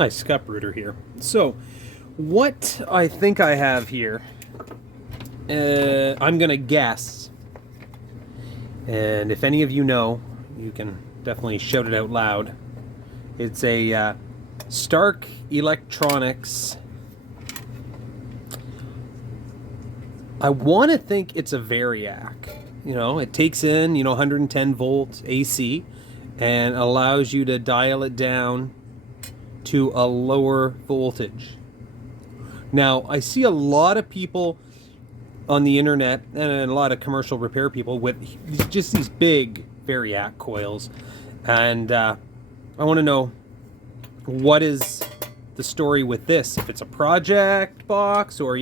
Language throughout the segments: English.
Hi, Scott Bruder here. So, what I think I have here, I'm gonna guess, and if any of you know, you can definitely shout it out loud. It's a Stark Electronics. I want to think it's a Variac. You know, it takes in 110 volt AC and allows you to dial it down to a lower voltage. Now, I see a lot of people on the internet and a lot of commercial repair people with just these big Variac coils, and I want to know what is the story with this. If it's a project box, or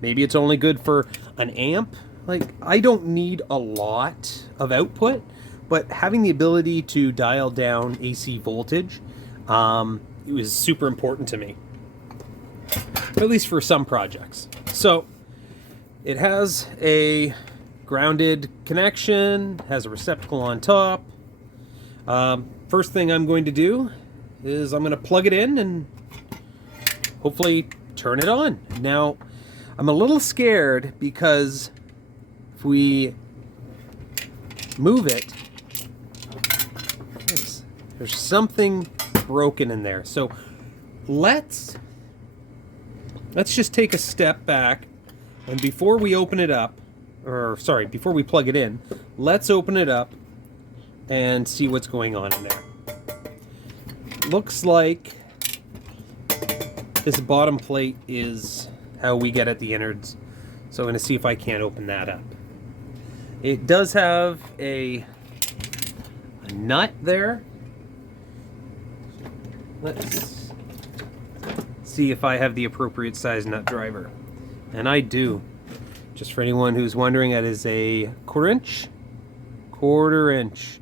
maybe it's only good for an amp. Like, I don't need a lot of output, but having the ability to dial down AC voltage, it was super important to me, at least for some projects. So it has a grounded connection, has a receptacle on top. First thing I'm going to do is I'm going to plug it in and hopefully turn it on. Now, I'm a little scared because if we move it, there's something broken in there. So let's just take a step back, and before we open it up, before we plug it in, let's open it up and see what's going on in there. Looks like this bottom plate is how we get at the innards. So I'm going to see if I can't open that up. It does have a nut there. Let's see if I have the appropriate size nut driver. And I do. Just for anyone who's wondering, that is a quarter inch.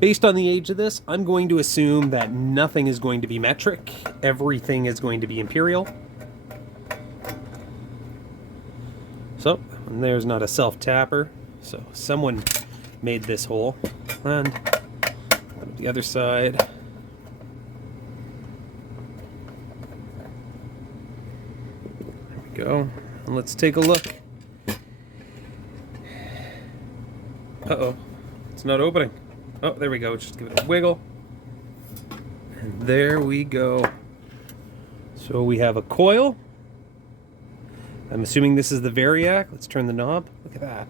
Based on the age of this, I'm going to assume that nothing is going to be metric. Everything is going to be imperial. So, and there's not a self-tapper. So someone made this hole. And the other side. There we go. And let's take a look. Uh-oh. It's not opening. Oh, there we go. Just give it a wiggle. And there we go. So we have a coil. I'm assuming this is the Variac. Let's turn the knob. Look at that.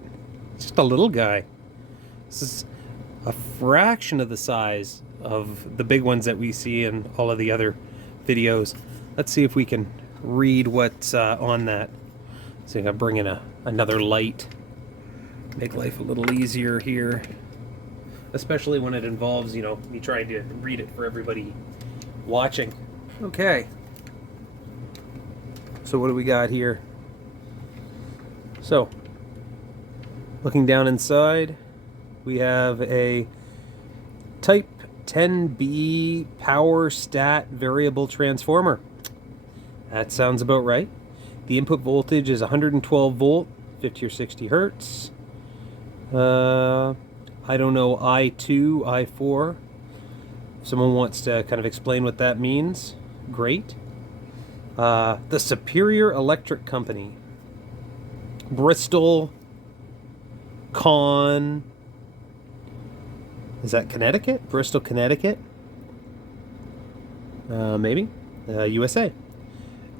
It's just a little guy. This is a fraction of the size of the big ones that we see in all of the other videos. Let's see if we can read what's on that. So I'm going to bring in another light. Make life a little easier here. Especially when it involves, me trying to read it for everybody watching. Okay. So what do we got here? So, looking down inside, we have a Type 10B Power Stat Variable Transformer. That sounds about right. The input voltage is 112 volt, 50 or 60 hertz. I don't know, I2, I4. If someone wants to kind of explain what that means, great. The Superior Electric Company. Bristol, is that Connecticut? Bristol, Connecticut? Maybe. USA.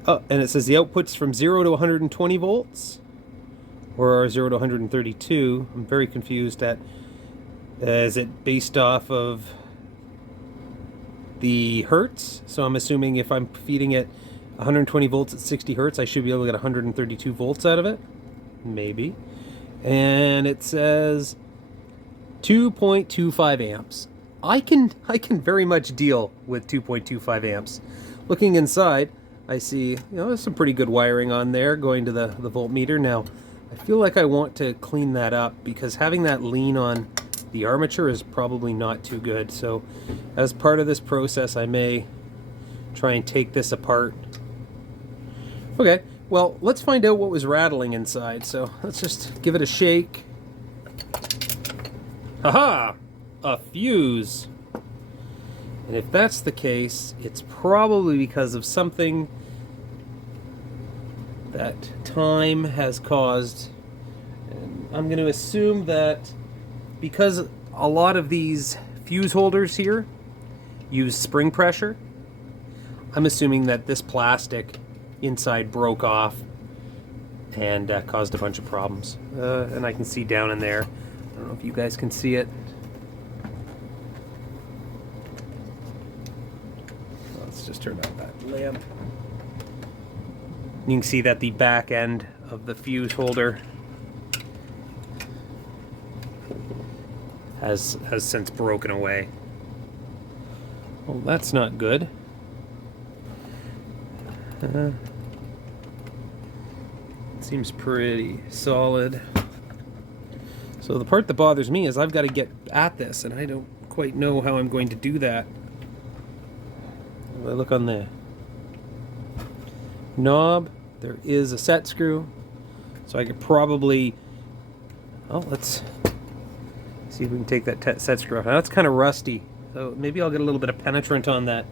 Oh, and it says the output's from 0 to 120 volts, or 0 to 132. I'm very confused at, is it based off of the hertz? So I'm assuming if I'm feeding it 120 volts at 60 hertz, I should be able to get 132 volts out of it. Maybe. And it says 2.25 amps. I can very much deal with 2.25 amps. Looking inside, I see, there's some pretty good wiring on there going to the voltmeter. Now, I feel like I want to clean that up because having that lean on the armature is probably not too good. So, as part of this process, I may try and take this apart. Okay, well, let's find out what was rattling inside. So, let's just give it a shake. Haha! A fuse. And if that's the case, it's probably because of something that time has caused. And I'm going to assume that because a lot of these fuse holders here use spring pressure, I'm assuming that this plastic inside broke off and caused a bunch of problems. And I can see down in there. I don't know if you guys can see it. Let's just turn out that lamp. You can see that the back end of the fuse holder has since broken away. Well, that's not good. It seems pretty solid. So the part that bothers me is I've got to get at this, and I don't quite know how I'm going to do that. If I look on the knob, there is a set screw, so I could probably, oh, let's see if we can take that set screw off. Now that's kind of rusty, so maybe I'll get a little bit of penetrant on that.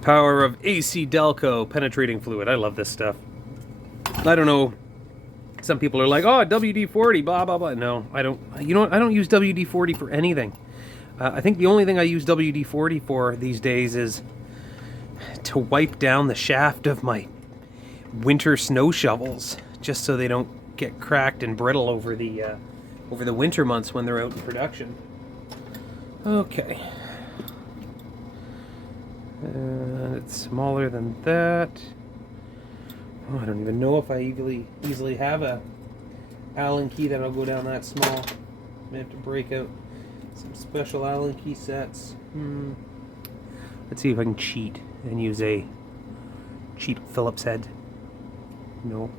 Power of AC Delco penetrating fluid. I love this stuff. I don't know. Some people are like, oh, WD-40, blah, blah, blah. No, I don't. You know what? I don't use WD-40 for anything. I think the only thing I use WD-40 for these days is to wipe down the shaft of my winter snow shovels, just so they don't get cracked and brittle over the winter months when they're out in production. Okay. And it's smaller than that. Oh, I don't even know if I easily have a Allen key that'll go down that small. I have to break out some special Allen key sets. Let's see if I can cheat and use a cheap Phillips head. No.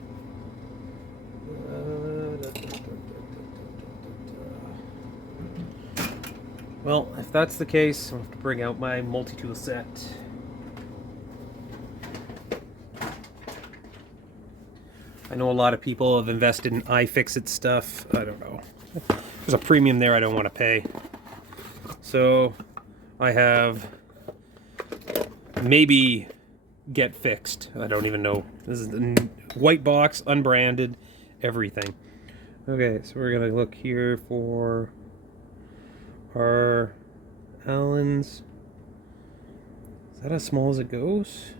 Well, if that's the case, I'll have to bring out my multi-tool set. I know a lot of people have invested in iFixit stuff. I don't know. There's a premium there I don't want to pay. So I have maybe Get Fixed. I don't even know. This is the white box, unbranded, everything. Okay, so we're going to look here for our Allens. Is that as small as it goes?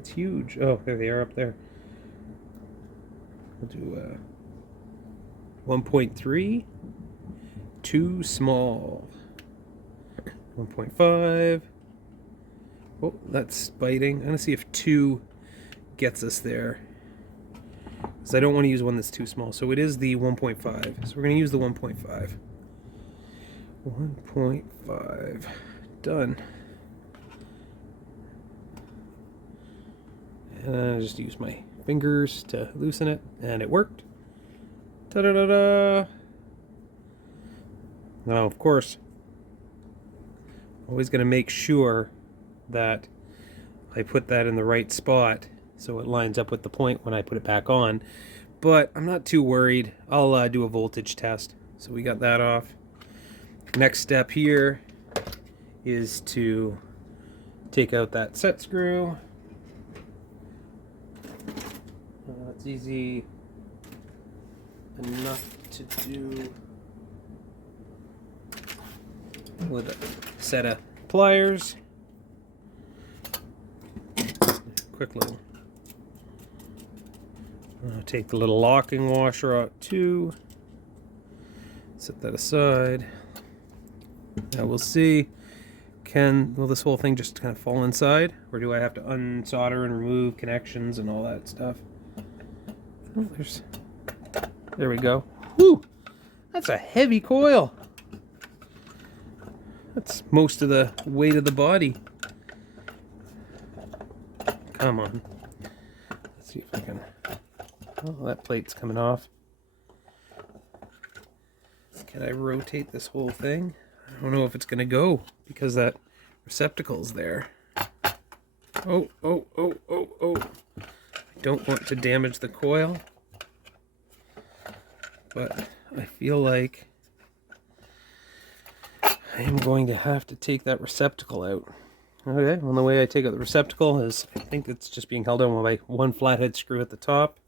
It's huge. Oh, there they are up there. We'll do 1.3. Too small. 1.5. Oh, that's biting. I'm going to see if 2 gets us there. Because I don't want to use one that's too small. So it is the 1.5. So we're going to use the 1.5. 1.5. Done. And I just use my fingers to loosen it, and it worked. Ta-da-da-da! Now, of course, always going to make sure that I put that in the right spot so it lines up with the point when I put it back on. But I'm not too worried. I'll do a voltage test. So we got that off. Next step here is to take out that set screw. It's easy enough to do with a set of pliers. Quick little. Take the little locking washer out too. Set that aside. Now we'll see. Will this whole thing just kind of fall inside, or do I have to unsolder and remove connections and all that stuff? Oh, there we go. Whew! That's a heavy coil. That's most of the weight of the body. Come on. Let's see if I can. Oh, that plate's coming off. Can I rotate this whole thing? I don't know if it's going to go because that receptacle's there. Oh. I don't want to damage the coil, but I feel like I am going to have to take that receptacle out. Okay, well, the way I take out the receptacle is, I think it's just being held on by one flathead screw at the top.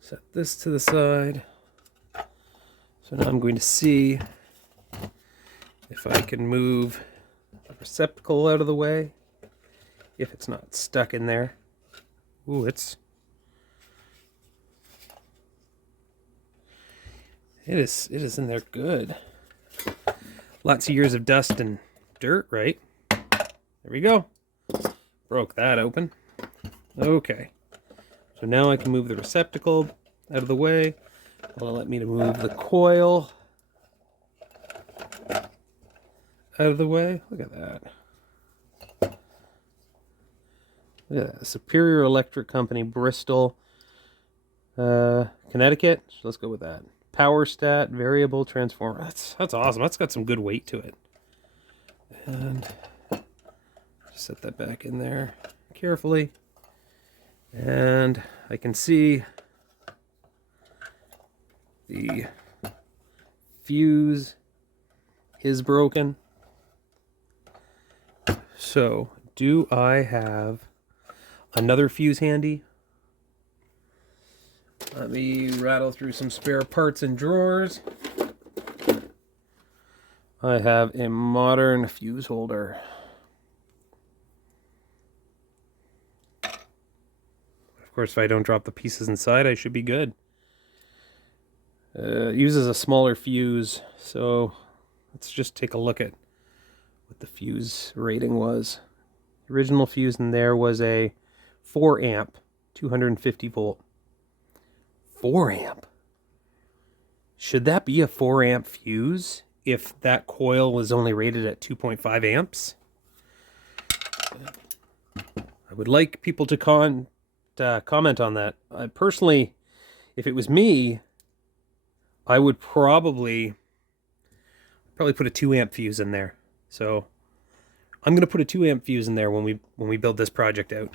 Set this to the side. So now I'm going to see if I can move the receptacle out of the way, if it's not stuck in there. Ooh, it is in there good. Lots of years of dust and dirt, right? There we go. Broke that open. Okay. So now I can move the receptacle out of the way. It'll let me to move the coil out of the way. Look at that. Look at that. Superior Electric Company, Bristol, Connecticut. So let's go with that. PowerStat variable transformer. That's awesome. That's got some good weight to it. And just set that back in there carefully. And I can see the fuse is broken. So, do I have another fuse handy? Let me rattle through some spare parts and drawers. I have a modern fuse holder. Of course, if I don't drop the pieces inside, I should be good. It uses a smaller fuse, so let's just take a look at what the fuse rating was. The original fuse in there was a 4 amp, 250 volt. 4 amp? Should that be a 4 amp fuse if that coil was only rated at 2.5 amps? I would like people to comment on that. Personally, if it was me, I would probably put a 2 amp fuse in there. So I'm going to put a 2 amp fuse in there when we build this project out.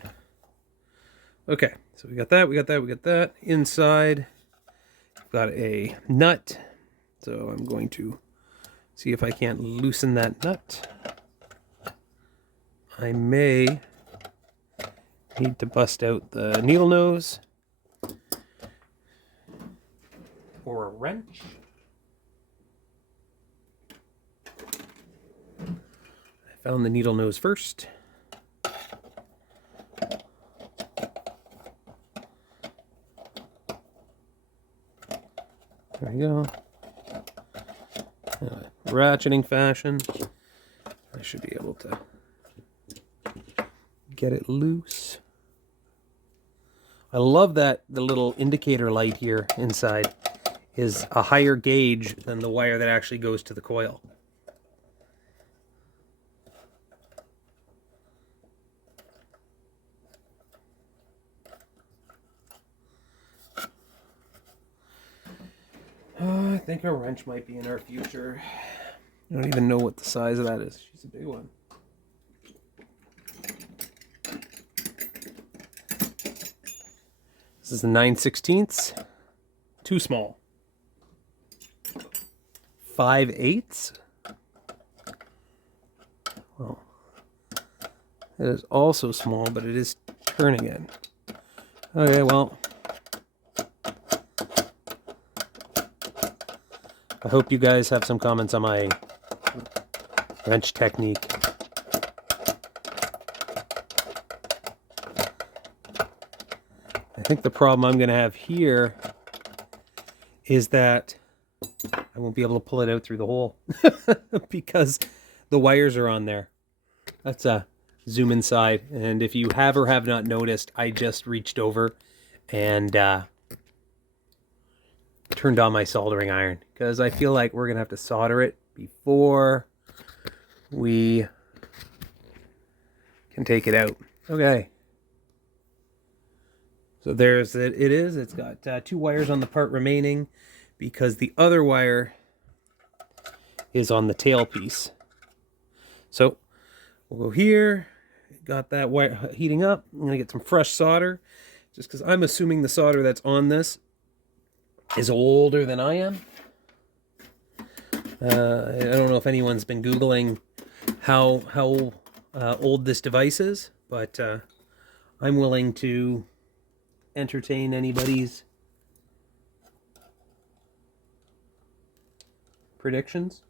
Okay, so we got that. Inside, I've got a nut. So I'm going to see if I can't loosen that nut. I may need to bust out the needle nose or a wrench. I found the needle nose first. There we go. Ratcheting fashion. I should be able to get it loose. I love that the little indicator light here inside is a higher gauge than the wire that actually goes to the coil. I think a wrench might be in our future. I don't even know what the size of that is. She's a big one. This is the 9/16. Too small. 5/8. Well, it is also small, but it is turning it. Okay, well, I hope you guys have some comments on my wrench technique. I think the problem I'm going to have here is that I won't be able to pull it out through the hole because the wires are on there. Let's zoom inside. And if you have or have not noticed, I just reached over and turned on my soldering iron because I feel like we're going to have to solder it before we can take it out. Okay. So there's it. It is. It's got 2 wires on the part remaining because the other wire is on the tail piece. So we'll go here. Got that wire heating up. I'm going to get some fresh solder just because I'm assuming the solder that's on this is older than I am. I don't know if anyone's been Googling how old this device is, but I'm willing to entertain anybody's predictions.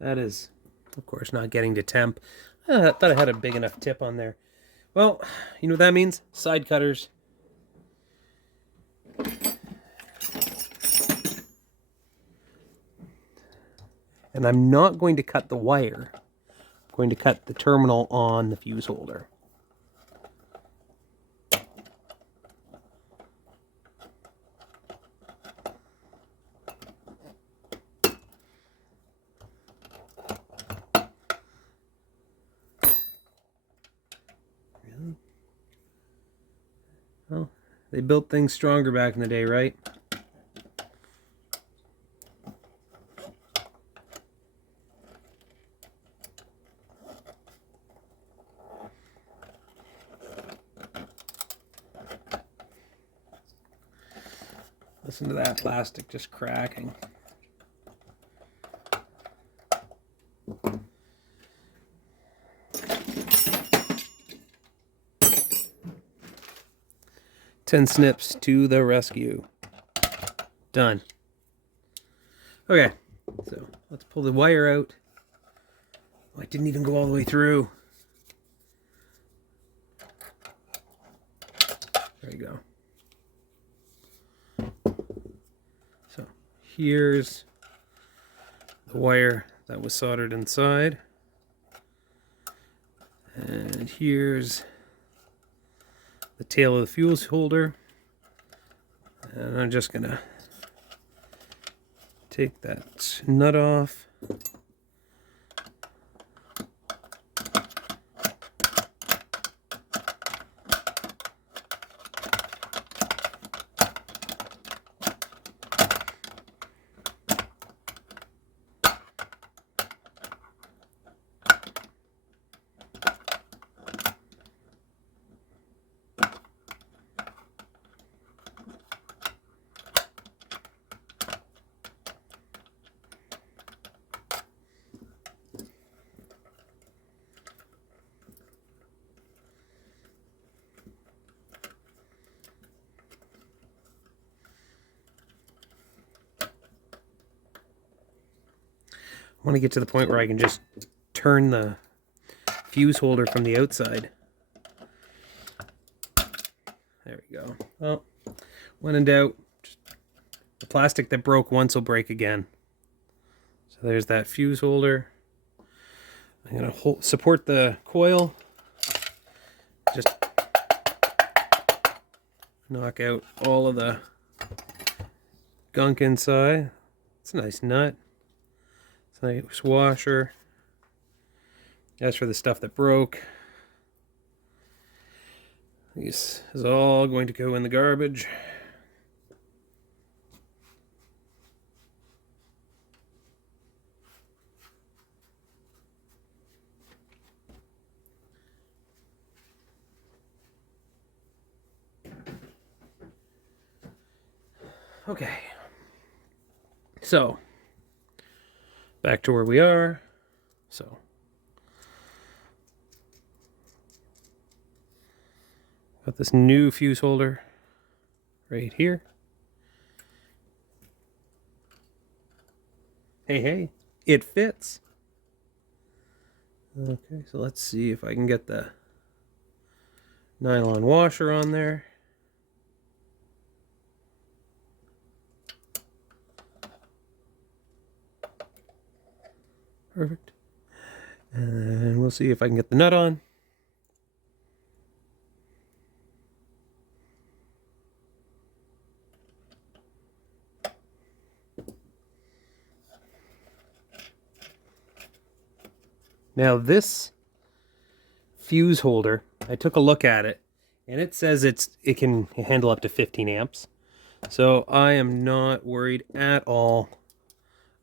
That is, of course, not getting to temp. I thought I had a big enough tip on there. Well, you know what that means? Side cutters. And I'm not going to cut the wire. I'm going to cut the terminal on the fuse holder. Well, they built things stronger back in the day, right? Listen to that plastic just cracking. Ten snips to the rescue. Done. Okay, so let's pull the wire out. Oh, I didn't even go all the way through. There you go. So here's the wire that was soldered inside. And here's the tail of the fuse holder. And I'm just gonna take that nut off. I want to get to the point where I can just turn the fuse holder from the outside. There we go. Well, when in doubt, the plastic that broke once will break again. So there's that fuse holder. I'm going to support the coil. Just knock out all of the gunk inside. It's a nice nut. Nice washer. As for the stuff that broke, this is all going to go in the garbage. Okay. So back to where we are. So Got this new fuse holder right here. Hey, it fits. Okay, so let's see if I can get the nylon washer on there. Perfect. And we'll see if I can get the nut on. Now this fuse holder, I took a look at it, and it says it can handle up to 15 amps. So I am not worried at all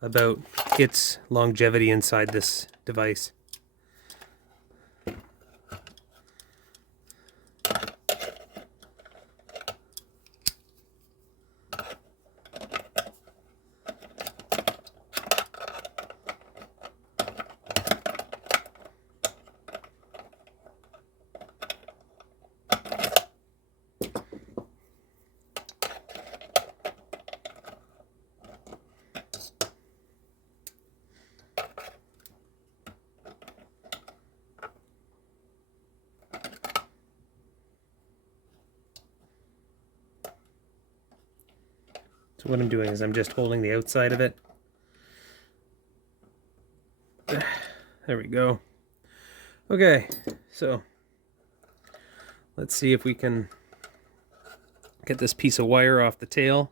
about its longevity inside this device. So what I'm doing is I'm just holding the outside of it. There we go. Okay, so let's see if we can get this piece of wire off the tail.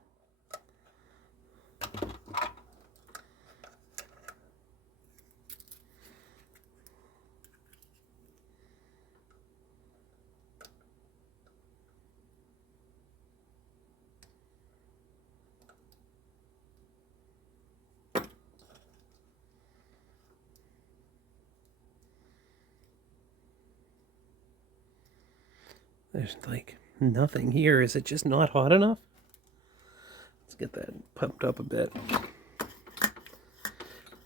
There's like nothing here. Is it just not hot enough? Let's get that pumped up a bit.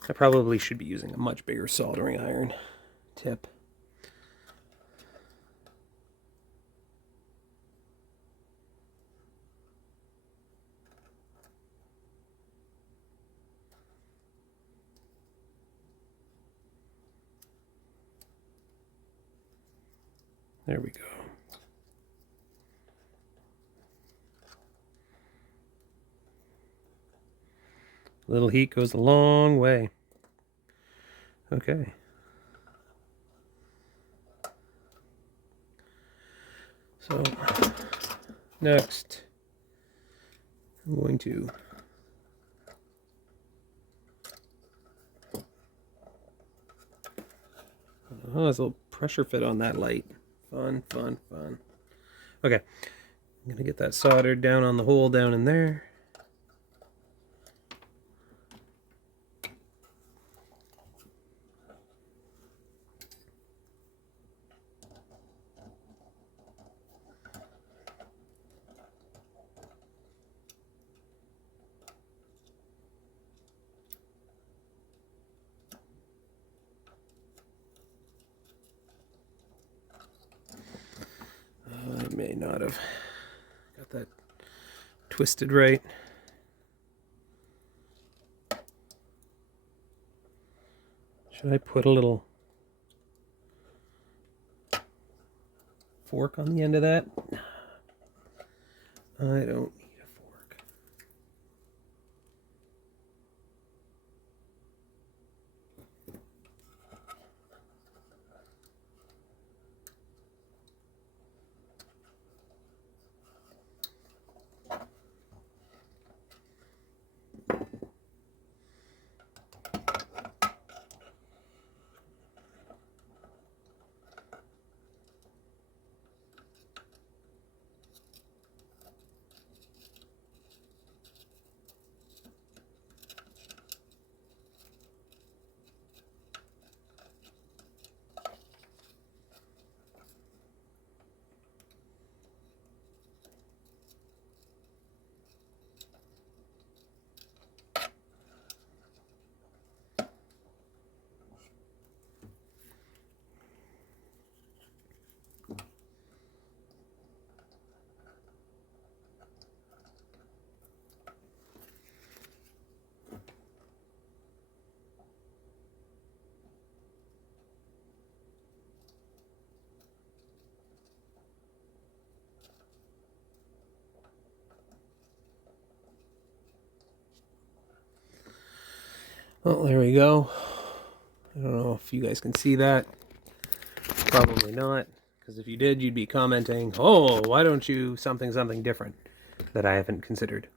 I probably should be using a much bigger soldering iron tip. There we go. A little heat goes a long way. Okay. So, next, I'm going to there's a little pressure fit on that light. Fun, fun, fun. Okay, I'm gonna get that soldered down on the hole down in there. I may not have got that twisted right. Should I put a little fork on the end of that? I don't need a fork. Well, there we go. I don't know if you guys can see that. Probably not, because if you did, you'd be commenting, oh, why don't you something different that I haven't considered.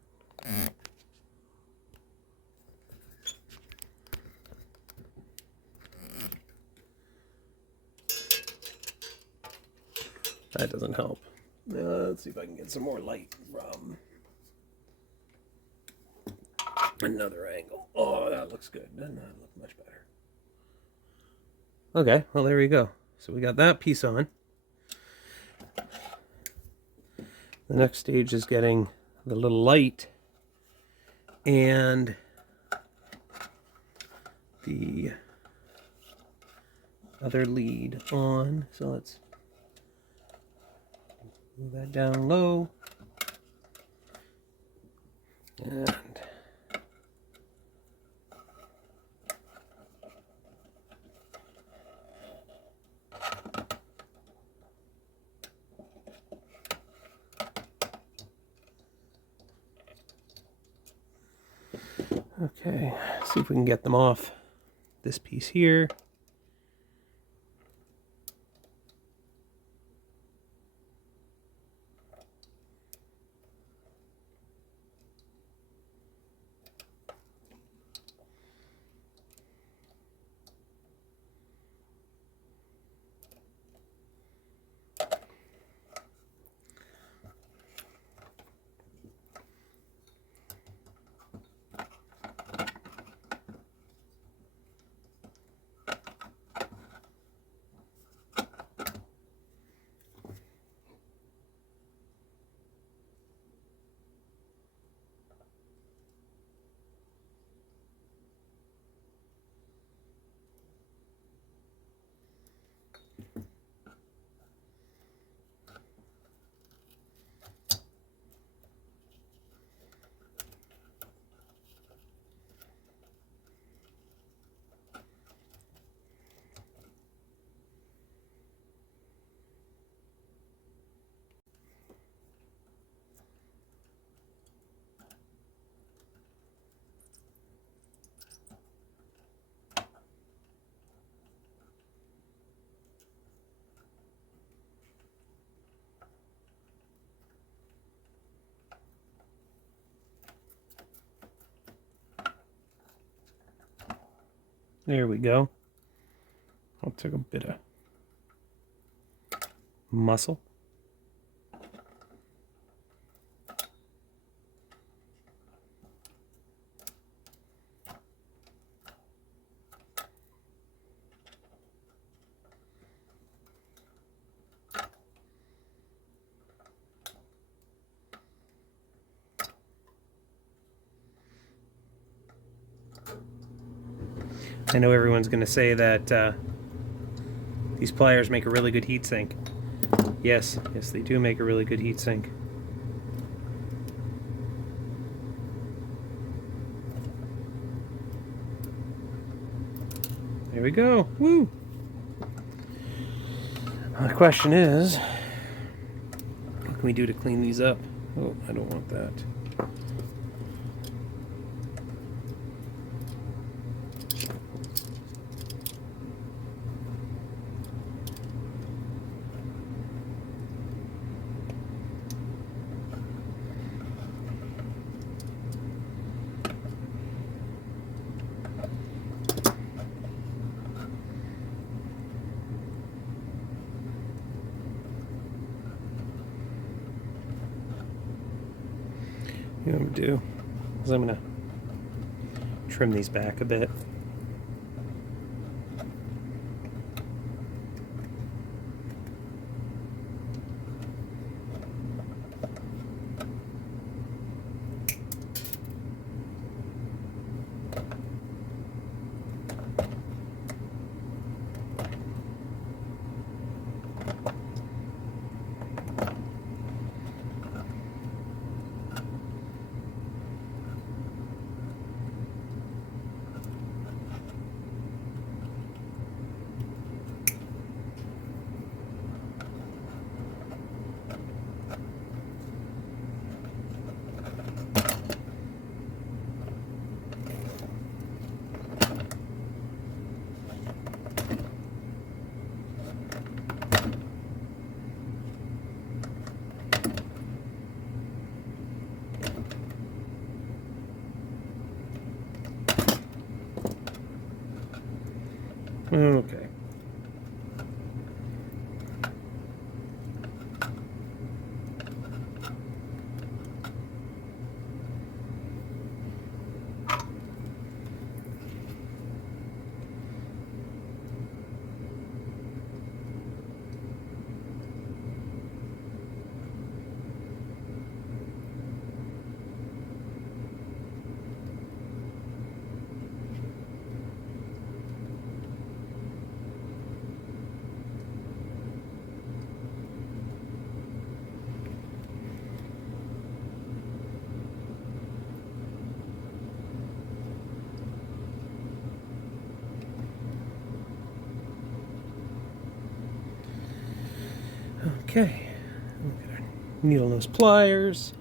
That doesn't help. Let's see if I can get some more light from another angle. Oh, that looks good. Doesn't that look much better? Okay, well, there we go. So we got that piece on. The next stage is getting the little light and the other lead on. So let's move that down low. And okay, see if we can get them off this piece here. There we go. I'll take a bit of muscle. I know everyone's going to say that these pliers make a really good heat sink. Yes, they do make a really good heat sink. There we go. Woo! The question is, what can we do to clean these up? Oh, I don't want that. What I'm going to do is I'm going to trim these back a bit. Okay. Needle nose pliers.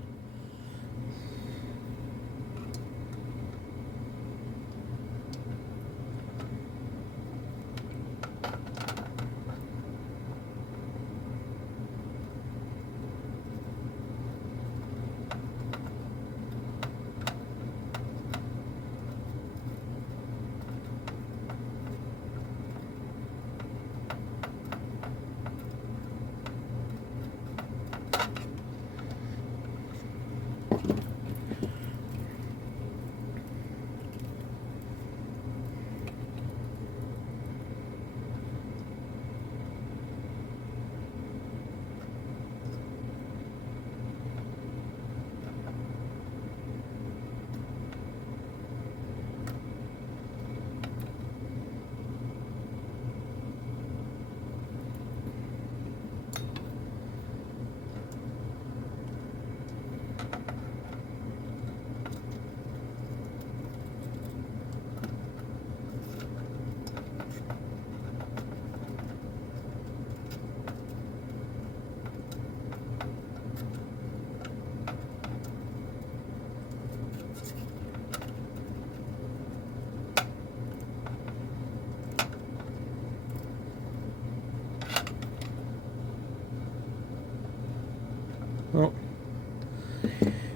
Well,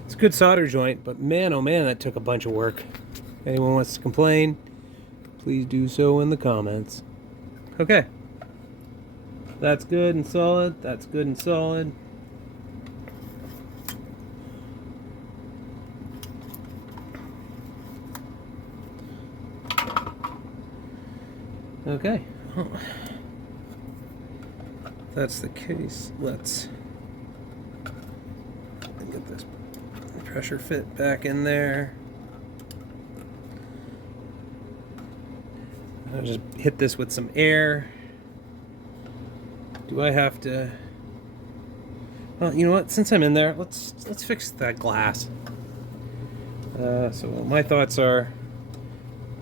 it's a good solder joint, but man, oh man, that took a bunch of work. If anyone wants to complain, please do so in the comments. Okay. That's good and solid. That's good and solid. Okay. Well, if that's the case, let's get this pressure fit back in there. I'll just hit this with some air. Do I have to? Well, you know what? Since I'm in there, let's fix that glass. So my thoughts are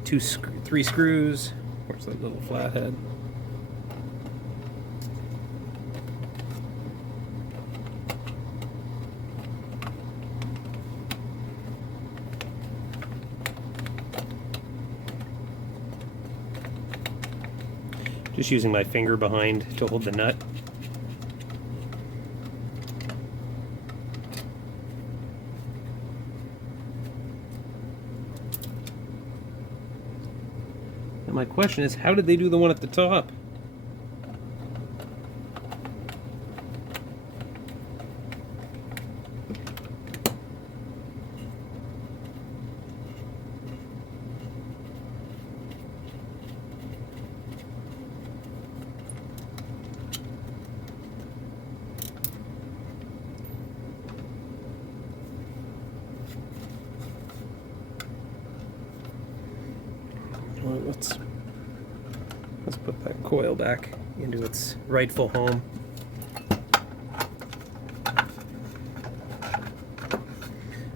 3 screws. Where's that little flathead? Just using my finger behind to hold the nut. And my question is, how did they do the one at the top? Well, let's put that coil back into its rightful home.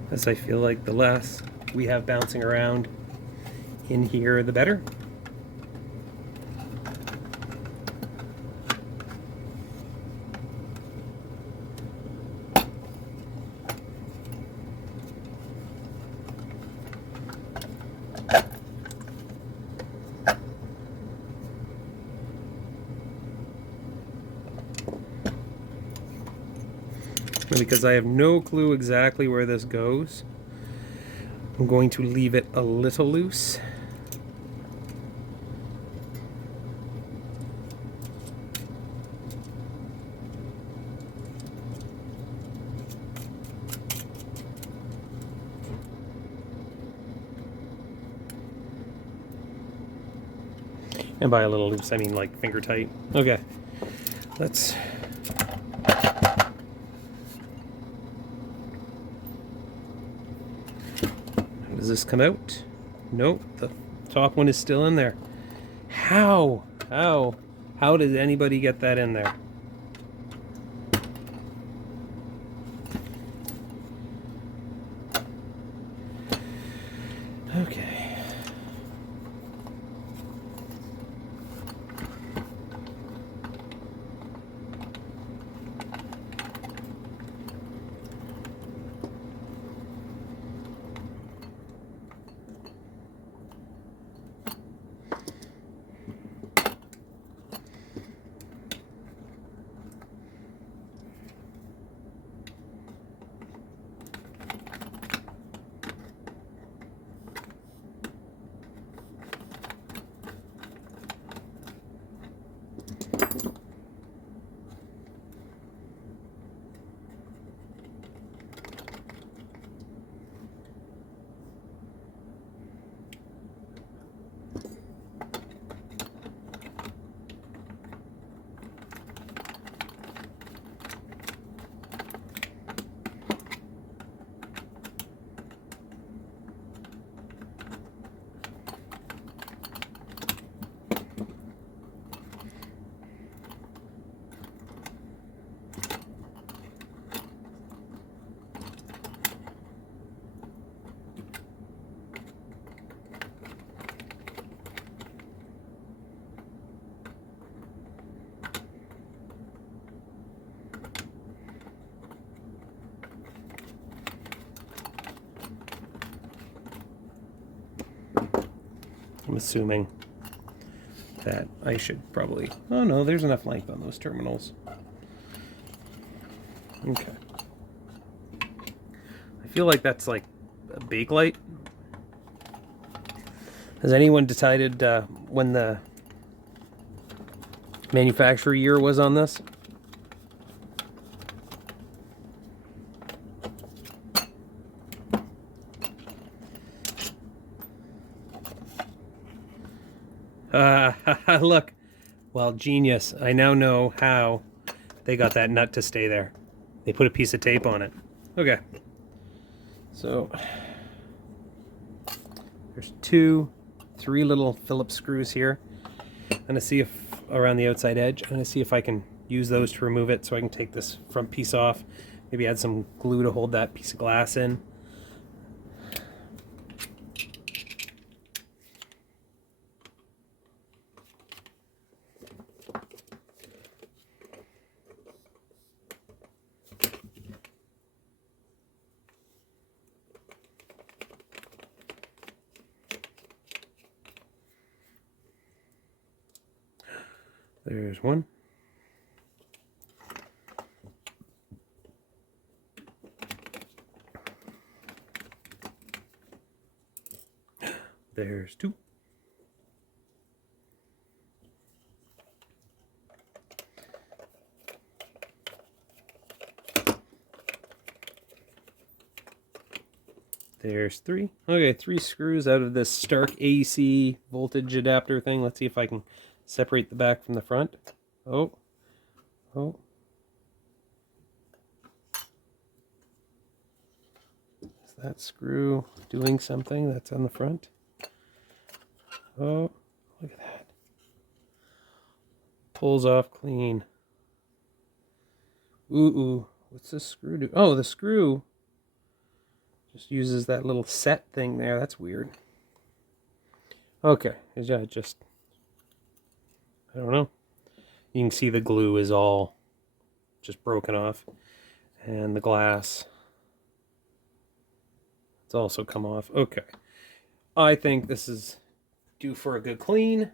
As I feel like the less we have bouncing around in here, the better. Because I have no clue exactly where this goes, I'm going to leave it a little loose. And by a little loose, I mean like finger tight. Okay, let's... Does this come out? Nope, the top one is still in there. How? How did anybody get that in there? Okay. I'm assuming that I should probably... Oh no, there's enough length on those terminals. Okay. I feel like that's like a Bakelite. Has anyone decided when the manufacturer year was on this? Look. Well, genius. I now know how they got that nut to stay there. They put a piece of tape on it. Okay. So, there's 3 little Phillips screws here. I'm going to see if, around the outside edge, I'm going to see if I can use those to remove it so I can take this front piece off. Maybe add some glue to hold that piece of glass in. There's one. There's 2. There's 3. Okay, 3 screws out of this Stark AC voltage adapter thing. Let's see if I can separate the back from the front. Oh. Is that screw doing something that's on the front? Oh, look at that. Pulls off clean. Ooh. What's this screw do? Oh, the screw just uses that little set thing there. That's weird. Okay, yeah, just... I don't know. You can see the glue is all just broken off. And the glass, it's also come off. Okay. I think this is due for a good clean.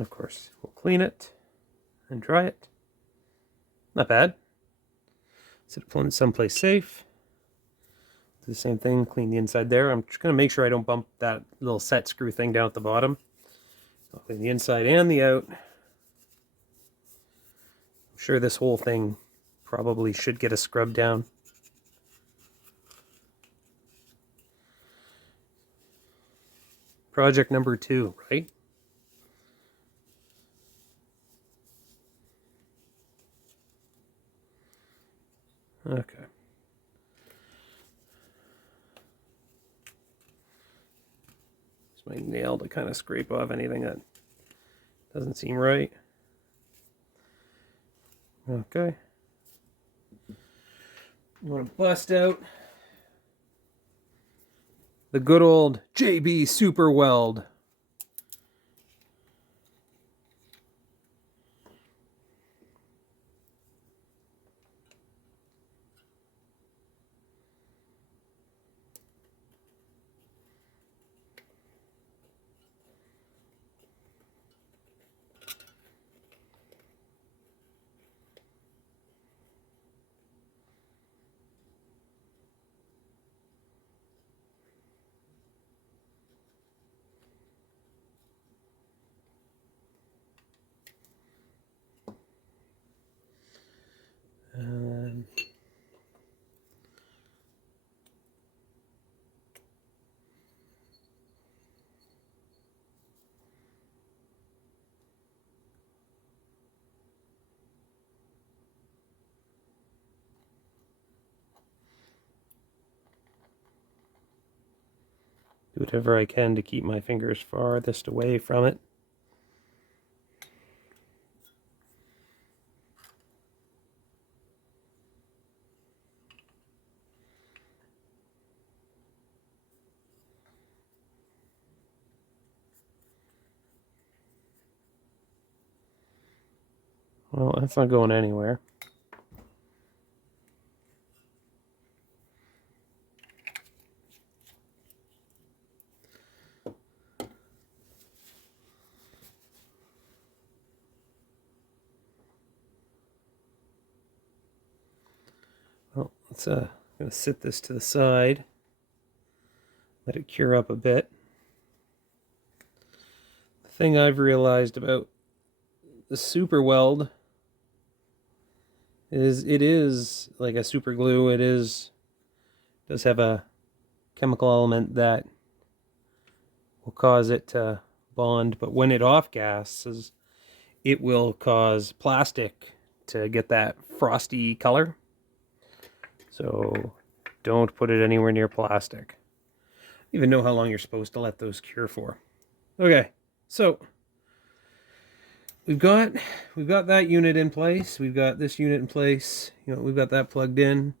Of course, we'll clean it and dry it. Not bad. Instead of pulling it someplace safe, do the same thing, clean the inside there. I'm just going to make sure I don't bump that little set screw thing down at the bottom. I'll clean the inside and the out. I'm sure this whole thing probably should get a scrub down. Project number 2, right? Okay. Use my nail to kind of scrape off anything that doesn't seem right. Okay. You want to bust out the good old JB Super Weld. Do whatever I can to keep my fingers farthest away from it. Well, that's not going anywhere. Well, let's I'm gonna sit this to the side, let it cure up a bit. The thing I've realized about the super weld is it is like a super glue. It does have a chemical element that will cause it to bond, but when it off gases, it will cause plastic to get that frosty color. So don't put it anywhere near plastic. I don't even know how long you're supposed to let those cure for. Okay, so we've got that unit in place. We've got this unit in place. You know, we've got that plugged in.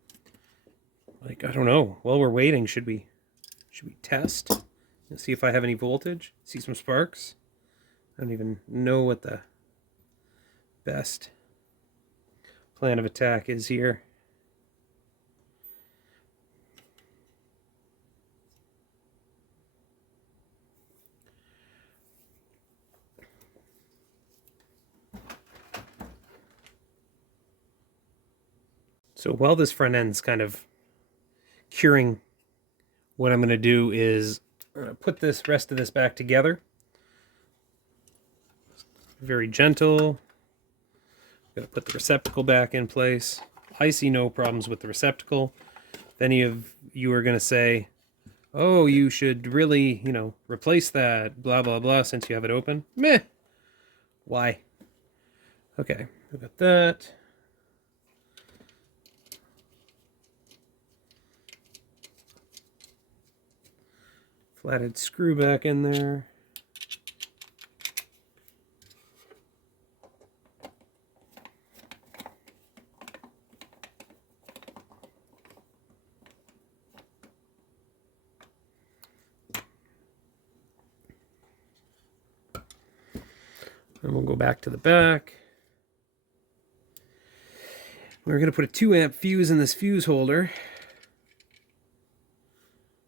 Like, I don't know. While we're waiting, should we test? Let's see if I have any voltage. See some sparks. I don't even know what the best plan of attack is here. So while this front end's kind of curing, what I'm going to do is put this rest of this back together. Very gentle. Going to put the receptacle back in place. I see no problems with the receptacle. If any of you are going to say, oh, you should really, you know, replace that, blah, blah, blah, since you have it open. Meh. Why? Okay, we got that. Flathead screw back in there. And we'll go back to the back. We're going to put a 2 amp fuse in this fuse holder.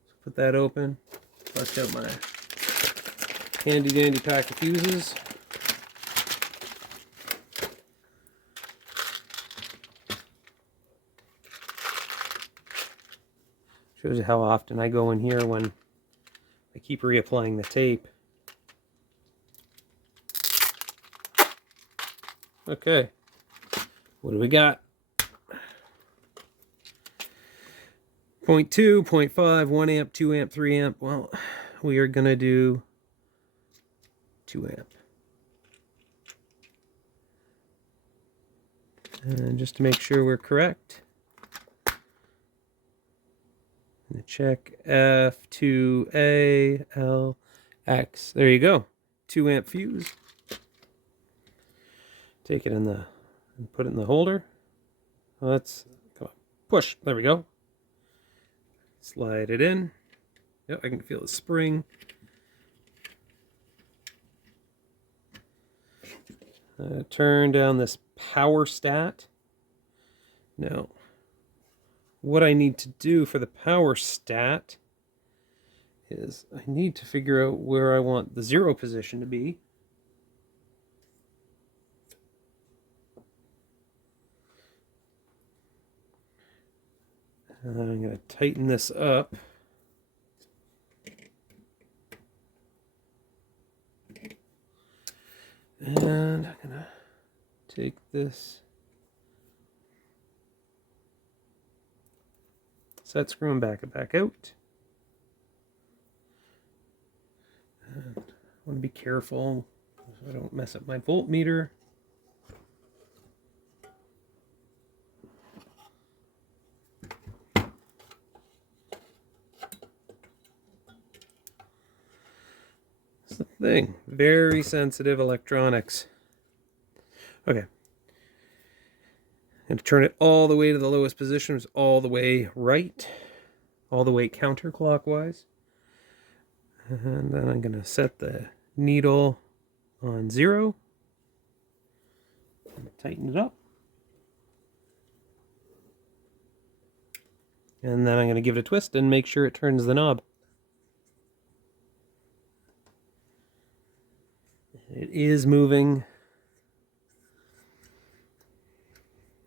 So put that open. Bust out my handy dandy pack of fuses. Shows you how often I go in here when I keep reapplying the tape. Okay, what do we got? 0.2, 0.5, 1 amp, 2 amp, 3 amp. Well, we are going to do 2 amp. And just to make sure we're correct, I'm going to check F2ALX. There you go. 2 amp fuse. Take it in the, and put it in the holder. Let's, come on, push. There we go. Slide it in. Yep, I can feel the spring. Turn down this power stat. Now, what I need to do for the power stat is I need to figure out where I want the 0 position to be. And I'm going to tighten this up. And I'm going to take this set screw and back it back out. And I want to be careful so I don't mess up my voltmeter. thing. Very sensitive electronics. Okay. And to turn it all the way to the lowest position is all the way right, all the way counterclockwise. And then I'm going to set the needle on 0. Tighten it up. And then I'm going to give it a twist and make sure it turns the knob. It is moving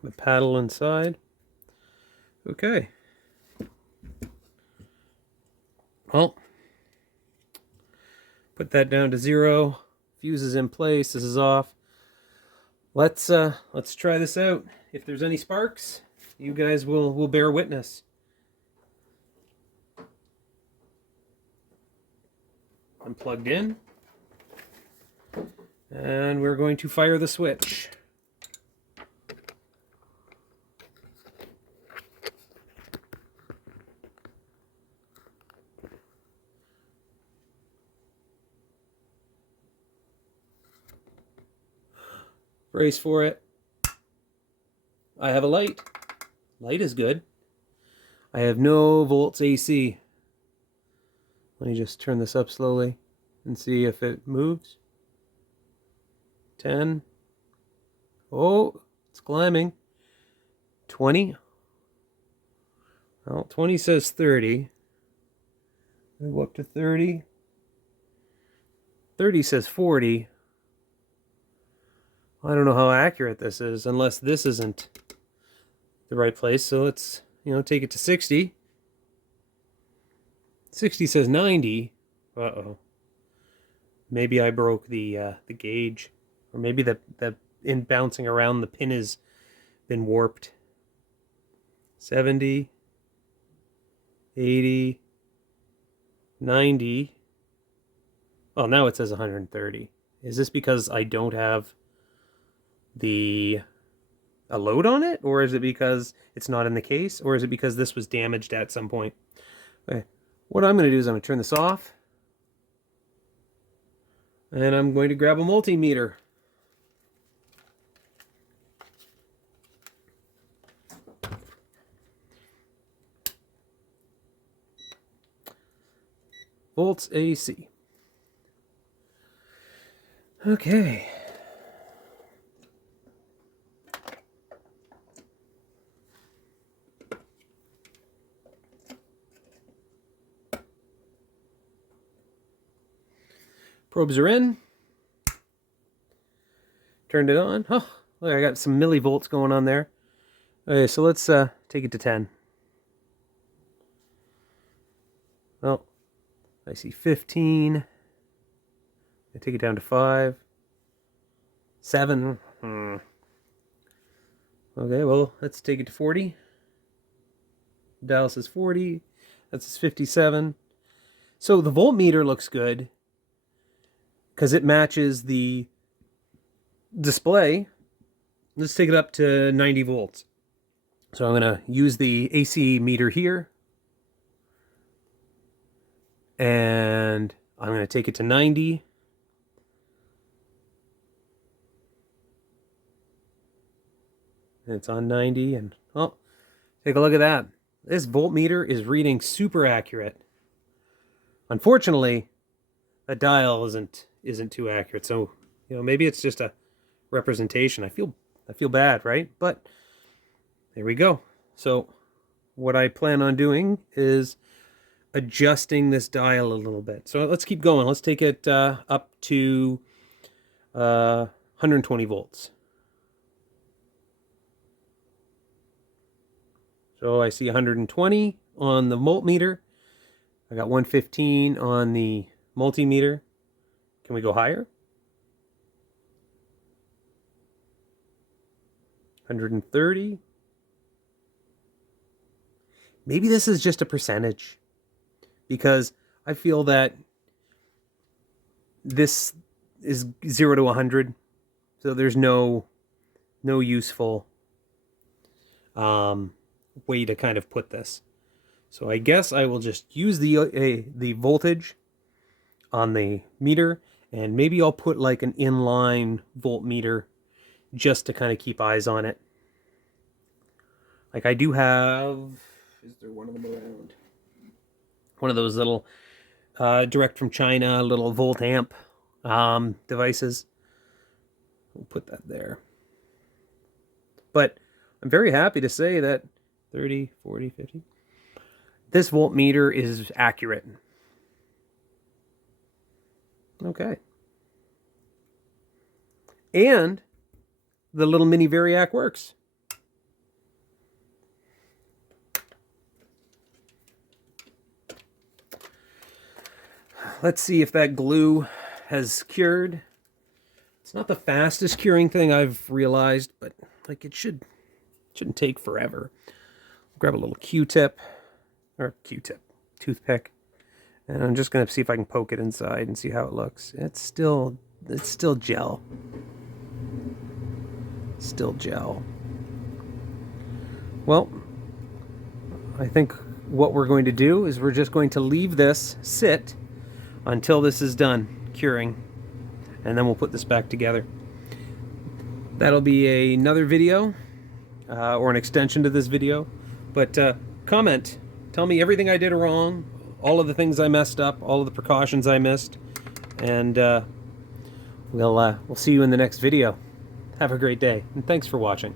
the paddle inside. Okay. Well, put that down to 0. Fuse is in place. This is off. Let's try this out. If there's any sparks, you guys will bear witness. I'm plugged in. And we're going to fire the switch. Brace for it. I have a light. Light is good. I have no volts AC. Let me just turn this up slowly and see if it moves. 10. Oh, it's climbing. 20. Well, 20 says 30. We go up to 30. 30 says 40. I don't know how accurate this is, unless this isn't the right place. So let's, take it to 60. 60 says 90. Uh-oh. Maybe I broke the gauge. Or maybe the in bouncing around, the pin has been warped. 70. 80. 90. Oh, now it says 130. Is this because I don't have a load on it, or is it because it's not in the case, or is it because this was damaged at some point? Okay, what I'm going to do is I'm going to turn this off, and I'm going to grab a multimeter. Volts AC. Okay. Probes are in. Turned it on. Oh, look, I got some millivolts going on there. Okay, so let's take it to 10. Well, I see 15. I take it down to 5. 7. Okay, well, let's take it to 40. Dial says 40. That's 57. So the voltmeter looks good because it matches the display. Let's take it up to 90 volts. So I'm going to use the AC meter here. And I'm going to take it to 90. And it's on 90. And, oh, take a look at that. This voltmeter is reading super accurate. Unfortunately, that dial isn't too accurate. So, maybe it's just a representation. I feel bad, right? But there we go. So what I plan on doing is adjusting this dial a little bit. So let's keep going. Let's take it up to 120 volts. So I see 120 on the voltmeter. I got 115 on the multimeter. Can we go higher? 130. Maybe this is just a percentage, because I feel that this is 0 to 100, so there's no useful way to kind of put this. So I guess I will just use the voltage on the meter And maybe I'll put like an inline voltmeter just to kind of keep eyes on it. Like I do have, is there one of them around? One of those little direct from China little volt amp devices. We'll put that there. But I'm very happy to say that 30, 40, 50. This voltmeter is accurate. Okay. And the little mini Variac works. Let's see if that glue has cured. It's not the fastest curing thing I've realized, but like it shouldn't take forever. Grab a little Q-tip, or Q-tip, toothpick, and I'm just gonna see if I can poke it inside and see how it looks. It's still gel. Still gel. Well, I think what we're going to do is we're just going to leave this sit until this is done curing, and then we'll put this back together. That'll be another video, or an extension to this video, but comment, tell me everything I did wrong, all of the things I messed up, all of the precautions I missed, and we'll see you in the next video. Have a great day, and thanks for watching.